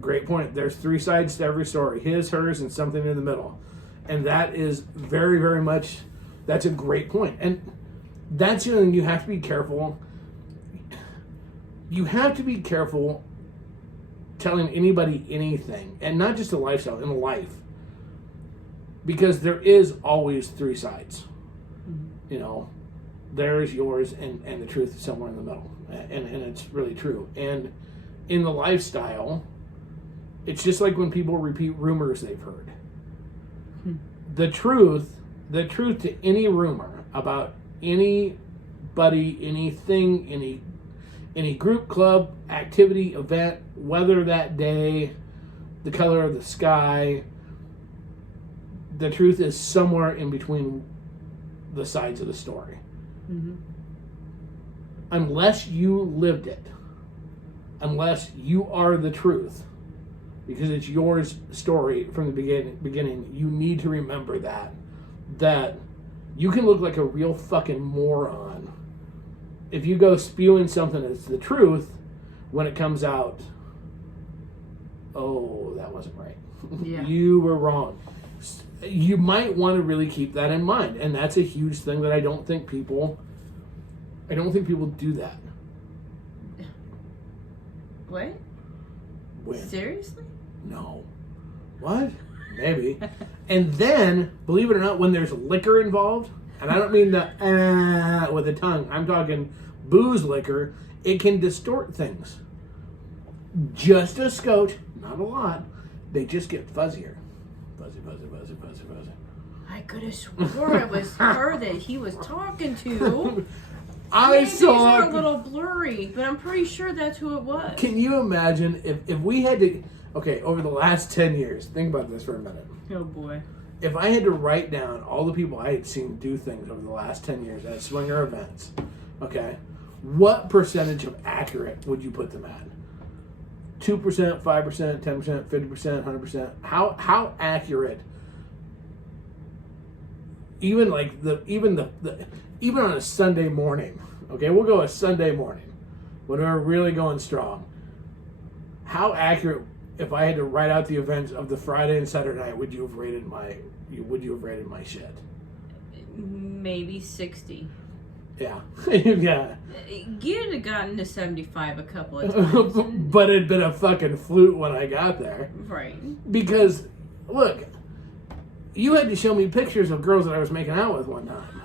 Great point. There's 3 sides to every story: his, hers, and something in the middle. And that is very, very much, that's a great point. And that's the thing, you have to be careful. You have to be careful telling anybody anything, and not just a lifestyle, in life. Because there is always 3 sides. You know, there's yours and the truth is somewhere in the middle. And it's really true. And in the lifestyle, it's just like when people repeat rumors they've heard. The truth to any rumor about anybody, anything, any group, club, activity, event, weather that day, the color of the sky, the truth is somewhere in between the sides of the story. Mm-hmm. Unless you lived it, unless you are the truth, because it's your story from the beginning, you need to remember that you can look like a real fucking moron if you go spewing something that's the truth. When it comes out, oh, that wasn't right. Yeah. You were wrong. You might want to really keep that in mind, and that's a huge thing that I don't think people do that. What? When? Seriously? No. What? Maybe. And then, believe it or not, when there's liquor involved, and I don't mean the with the tongue, I'm talking booze liquor, it can distort things. Just a scotch, not a lot. They just get fuzzier. Fuzzy. I could have swore it was her that he was talking to. I Maybe saw. these are a little blurry, but I'm pretty sure that's who it was. Can you imagine if we had to? Okay, over the last 10 years, think about this for a minute. Oh boy. If I had to write down all the people I had seen do things over the last 10 years at swinger events, okay, what percentage of accurate would you put them at? 2%, 5%, 10%, 50%, 100%? How accurate? Even on a Sunday morning, okay, we'll go a Sunday morning when we're really going strong. How accurate, if I had to write out the events of the Friday and Saturday night, would you have rated my shit? Maybe 60. Yeah. Yeah. You'd have gotten to 75 a couple of times. But it'd been a fucking flute when I got there. Right. Because, look, you had to show me pictures of girls that I was making out with one time.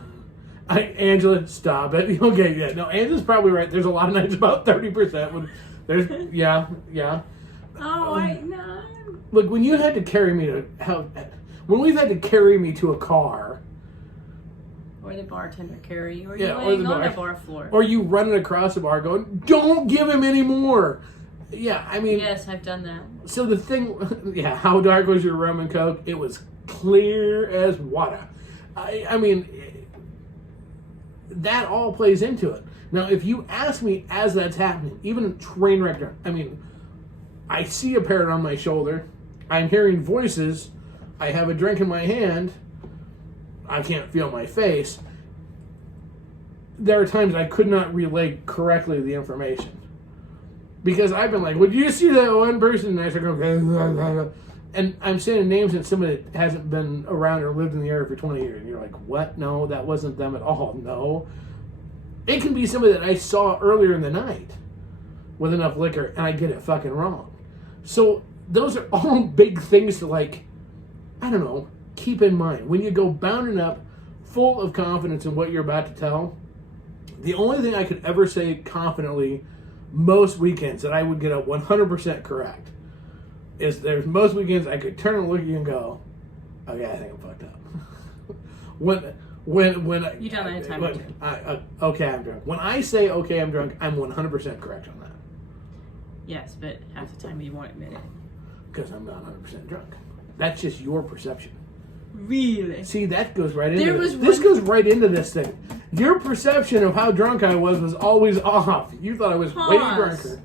Angela, stop it. Okay, yeah. No, Angela's probably right. There's a lot of nights about 30%. Yeah. Oh, no. Look, when you had to carry me when we've had to carry me to a car. Or the bartender carry you, or Yeah, you laying on the bar floor. Or you running across the bar going, don't give him any more. Yeah, I mean. Yes, I've done that. So the thing, yeah, how dark was your rum and coke? It was clear as water. I mean, that all plays into it. Now, if you ask me as that's happening, even a train wreck, I mean, I see a parrot on my shoulder. I'm hearing voices. I have a drink in my hand. I can't feel my face. There are times I could not relay correctly the information. Because I've been like, would you see that one person? And I start going, and I'm saying names that somebody that hasn't been around or lived in the area for 20 years. And you're like, what? No, that wasn't them at all. No. It can be somebody that I saw earlier in the night with enough liquor, and I get it fucking wrong. So those are all big things to, like, I don't know, keep in mind. When you go bounding up, full of confidence in what you're about to tell, the only thing I could ever say confidently most weekends that I would get a 100% correct is there's most weekends I could turn and look at you and go, okay, I think I'm fucked up. when You done that in time or two. Okay, I'm drunk. When I say okay, I'm drunk, I'm 100% correct on that. Yes, but half the time you won't admit it. Because I'm not 100% drunk. That's just your perception. Really? See, that goes right into this. This goes right into this thing. Your perception of how drunk I was always off. You thought I was way drunker.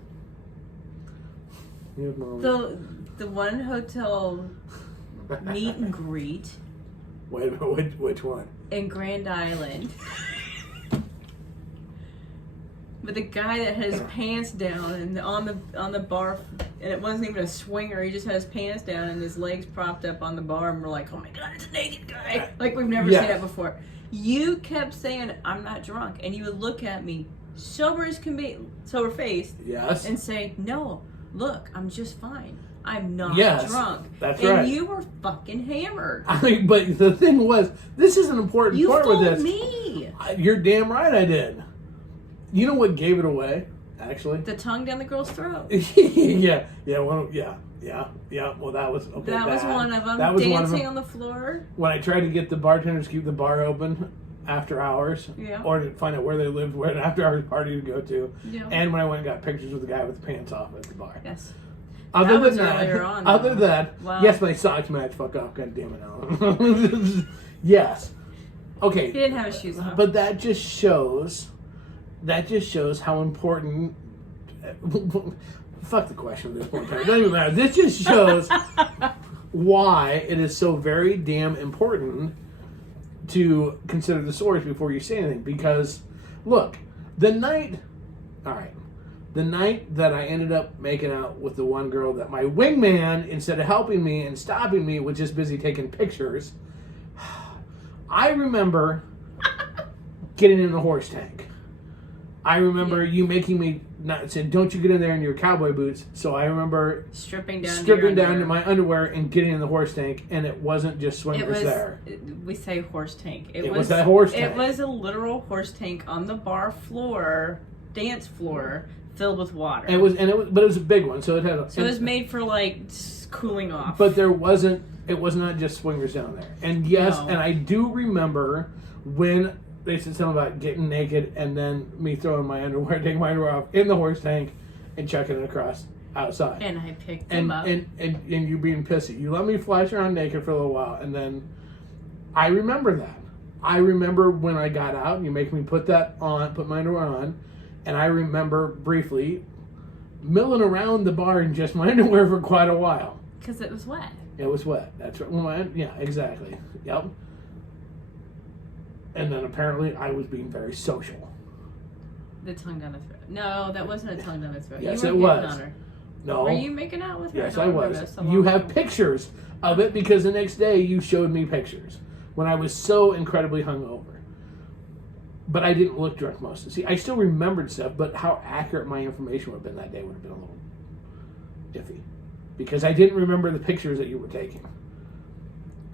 The one hotel meet and greet. Wait a minute, which one? In Grand Island. But the guy that had his pants down and on the bar, and it wasn't even a swinger. He just had his pants down and his legs propped up on the bar, and we're like, "Oh my god, it's a naked guy!" Like we've never seen that before. You kept saying, "I'm not drunk," and you would look at me, sober faced, yes, and say, "No, look, I'm just fine. I'm not drunk." That's right. And right. You were fucking hammered. I mean, but the thing was, this is an important part with this. You fooled me. You're damn right I did. You know what gave it away, actually? The tongue down the girl's throat. yeah. Well, that was okay. That was one of them. That was dancing one of them. On the floor. When I tried to get the bartenders to keep the bar open after hours, or to find out where they lived, where an after hours party to go to, and when I went and got pictures with the guy with the pants off at the bar. Yes. Other that than was that, on, other than that, yes, my socks match. Fuck off, god damn it, Alan. Yes. Okay. He didn't have his shoes on. But that just shows how important. Fuck the question at this point in time. It doesn't even matter. This just shows why it is so very damn important to consider the source before you say anything. Because, look, the night that I ended up making out with the one girl that my wingman, instead of helping me and stopping me, was just busy taking pictures, I remember getting in the horse tank. I remember you making me said, "Don't you get in there in your cowboy boots." So I remember stripping down to my underwear and getting in the horse tank, and it wasn't just swingers there. We say horse tank. It was that horse tank. It was a literal horse tank on the bar floor, dance floor, filled with water. But it was a big one, so it had. So it was made for like cooling off. But there wasn't. It was not just swingers down there. And yes, and I do remember when they said something about getting naked and then me throwing my underwear, taking my underwear off in the horse tank and chucking it across outside. And I picked them up. And you being pissy. You let me flash around naked for a little while, and then I remember that. I remember when I got out and you make me put that on, put my underwear on, and I remember briefly milling around the bar in just my underwear for quite a while. Because it was wet. It was wet. That's right. Well, yeah, exactly. Yep. And then apparently I was being very social. The tongue down the throat. No, that wasn't a tongue down the throat. Yes, you it was. On her. No. Were you making out with her? Yes, I was. You have pictures of it because the next day you showed me pictures when I was so incredibly hungover. But I didn't look drunk most of it. See, I still remembered stuff, but how accurate my information would have been that day would have been a little iffy. Because I didn't remember the pictures that you were taking.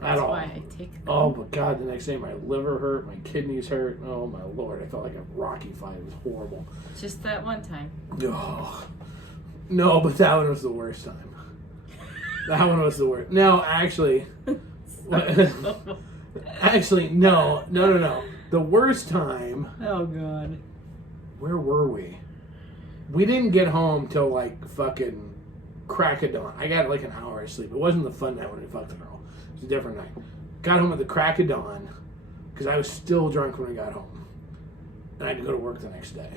That's at all. Why I take them. Oh, my God, the next day my liver hurt, my kidneys hurt. Oh, my Lord, I felt like a Rocky fight. It was horrible. Just that one time. Oh. No, but that one was the worst time. That one was the worst. No, actually. Actually, no. The worst time. Oh, God. Where were we? We didn't get home till like fucking crack of dawn. I got like an hour of sleep. It wasn't the fun night when we fucked the girl. It was a different night. Got home at the crack of dawn because I was still drunk when I got home. And I had to go to work the next day.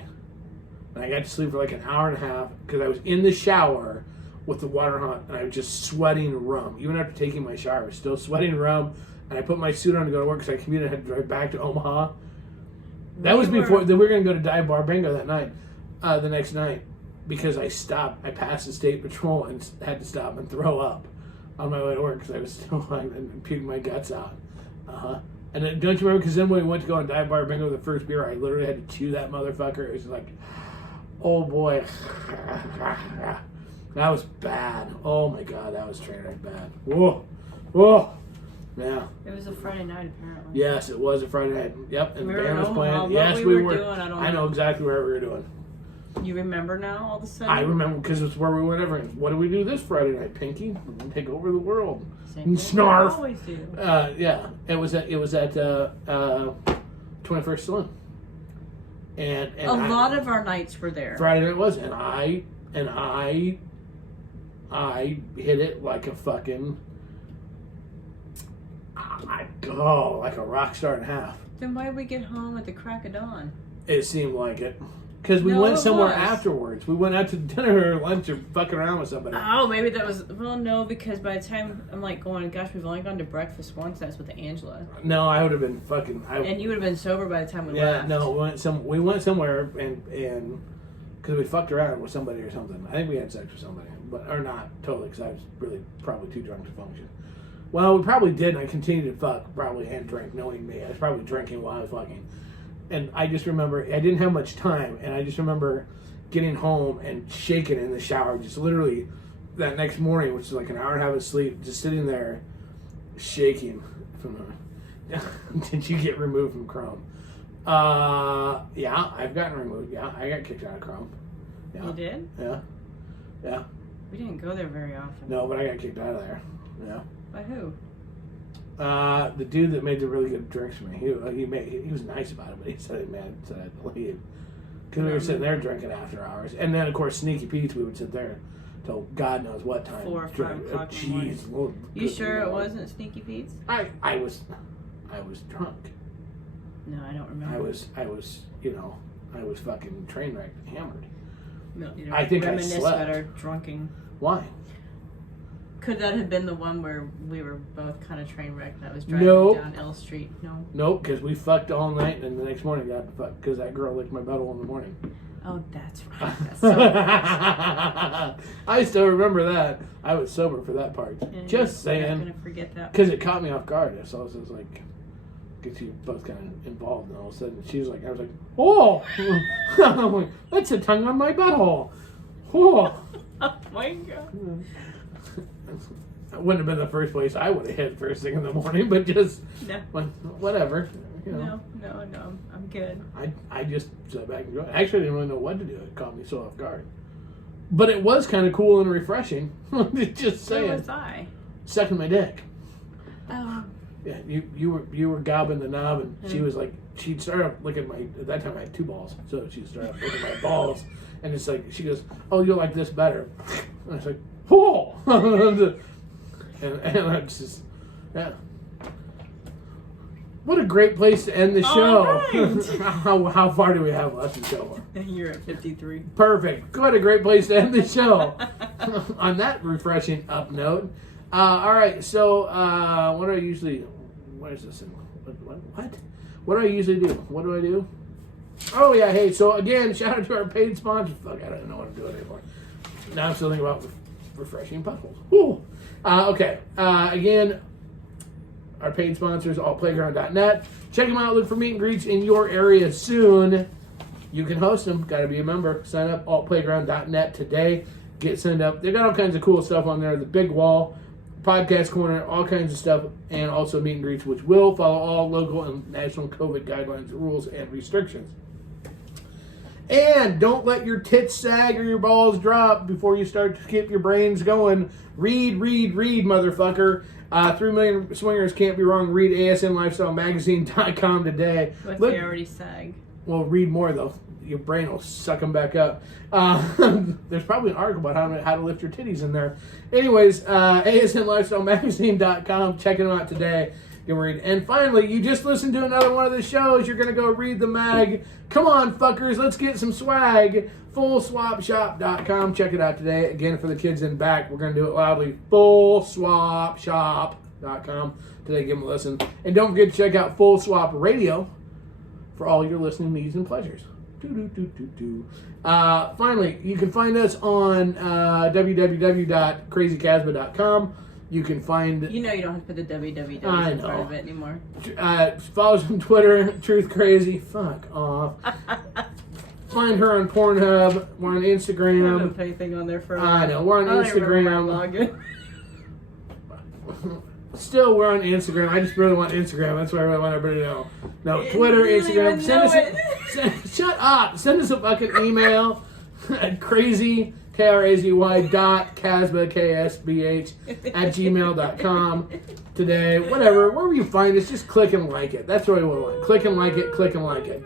And I got to sleep for like an hour and a half because I was in the shower with the water hot and I was just sweating rum. Even after taking my shower, I was still sweating rum. And I put my suit on to go to work because I commuted and had to drive back to Omaha. That was before. Then we were going to go to Dive Bar Bingo that night. The next night. because I passed the state patrol and had to stop and throw up on my way to work because I was still and puking my guts out. And then, don't you remember? Because then when we went to go on Dive Bar Bingo the first beer, I literally had to chew that motherfucker. It was like, oh boy, that was bad. Oh my god, that was train wreck bad. Whoa, whoa, yeah. It was a Friday night, apparently. Yes, it was a Friday night. Yep, and we the were band was playing. What Yes, we were. Doing, I don't know. I know exactly where we were doing. You remember now, all of a sudden? I remember because it's where we went ever. What did we do this Friday night, Pinky? We're gonna take over the world. Same Snarf. We always do. Yeah, it was at 21st Saloon. And a lot of our nights were there. Friday night was, and I hit it like a fucking like a rock star and a half. Then why did we get home at the crack of dawn? It seemed like it. Because we went somewhere afterwards. We went out to dinner or lunch or fucking around with somebody. Oh, maybe that was... Well, no, because by the time I'm like going, gosh, we've only gone to breakfast once. That's with Angela. No, I would have been fucking... and you would have been sober by the time we Yeah, left. no, we went somewhere and because we fucked around with somebody or something. I think we had sex with somebody. Or not, totally, because I was really probably too drunk to function. Well, we probably did, and I continued to fuck, probably, and drink, knowing me. I was probably drinking while I was fucking. And I just remember, I didn't have much time, and I just remember getting home and shaking in the shower, just literally that next morning, which is like an hour and a half of sleep, just sitting there shaking from the... Did you get removed from Chrome? Yeah, I've gotten removed. Yeah, I got kicked out of Chrome. Yeah. You did? Yeah. Yeah. We didn't go there very often. No, but I got kicked out of there. Yeah. By who? The dude that made the really good drinks for me. He was nice about it, but he said I had to leave because we were sitting there drinking after hours, and then of course Sneaky Pete's we would sit there till God knows what time. 4 or 5 o'clock. Jeez, you sure it wasn't Sneaky Pete's? I was drunk. No, I don't remember. I was fucking train wrecked, hammered. No, you I think I slept. Better drunking. Why? Could that have been the one where we were both kind of train wrecked and I was driving down L Street? No. Nope, because we fucked all night and then the next morning got to fuck because that girl licked my butthole in the morning. Oh, that's right. That's so I still remember that. I was sober for that part. Yeah, just saying. I'm not going to forget that. Because it caught me off guard. So I was just like, gets you both kind of involved, and all of a sudden she was like, I was like, oh! I'm like, that's a tongue on my butthole. Oh! Oh my god. That wouldn't have been the first place I would have hit first thing in the morning, but just whatever. You know. No, I'm good. I just sat back and enjoyed it. Actually, I didn't really know what to do. It caught me so off guard. But it was kind of cool and refreshing. Just saying. Where was I? Sucking my dick. Oh. Yeah, you were gobbing the knob, and she was like, she'd start off looking at my, at that time I had 2 balls, so she'd start off looking at my balls, and it's like, she goes, oh, you'll like this better. And I was like, oh! and I'm just, yeah. What a great place to end the show. Right. How far do we have left to go? You're at 53. Perfect. What a great place to end the show. On that refreshing up note. All right, so what do I usually... Where's this? What? What do I usually do? What do I do? Oh, yeah, hey, so again, shout out to our paid sponsors. Fuck, I don't know what I'm doing anymore. Now I'm still thinking about refreshing buttholes. Woo! Okay, again, our paid sponsors, allplayground.net. Check them out. Look for meet and greets in your area soon. You can host them. Got to be a member. Sign up, allplayground.net today. Get signed up. They got all kinds of cool stuff on there. The big wall, podcast corner, all kinds of stuff, and also meet and greets, which will follow all local and national COVID guidelines, rules, and restrictions. And don't let your tits sag or your balls drop before you start to keep your brains going. Read, motherfucker. 3 million swingers can't be wrong. Read asnlifestylemagazine.com today. What if they already sag? Well, read more, though. Your brain will suck them back up. There's probably an article about how to lift your titties in there. Anyways, asnlifestylemagazine.com. Check them out today. Give them a read. And finally, you just listened to another one of the shows. You're going to go read the mag. Come on, fuckers. Let's get some swag. FullSwapShop.com. Check it out today. Again, for the kids in back, we're going to do it loudly. FullSwapShop.com. Today, give them a listen. And don't forget to check out Full Swap Radio for all your listening needs and pleasures. Finally, you can find us on www.crazycasba.com. You can find... You know you don't have to put the www I in part know. of it anymore. Follow us on Twitter, Truth Crazy. Fuck off. Find her on Pornhub. We're on I haven't Instagram. put anything on there for a while. I know. We're on I don't even remember my Instagram. login. Still, we're on Instagram. I just really want Instagram. That's why I really want everybody to know. No, You Twitter, really Instagram. even Send us know shut up. Send us a fucking email at crazy, Krazy dot Casba, KSBH at gmail.com today. Wherever you find us, just click and like it. That's really what I want. Click and like it. Click and like it.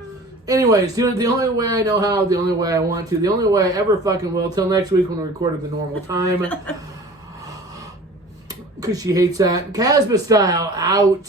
Anyways, doing it the only way I know how, the only way I want to, the only way I ever fucking will. Till next week when we record at the normal time. Because she hates that. Casba style, out.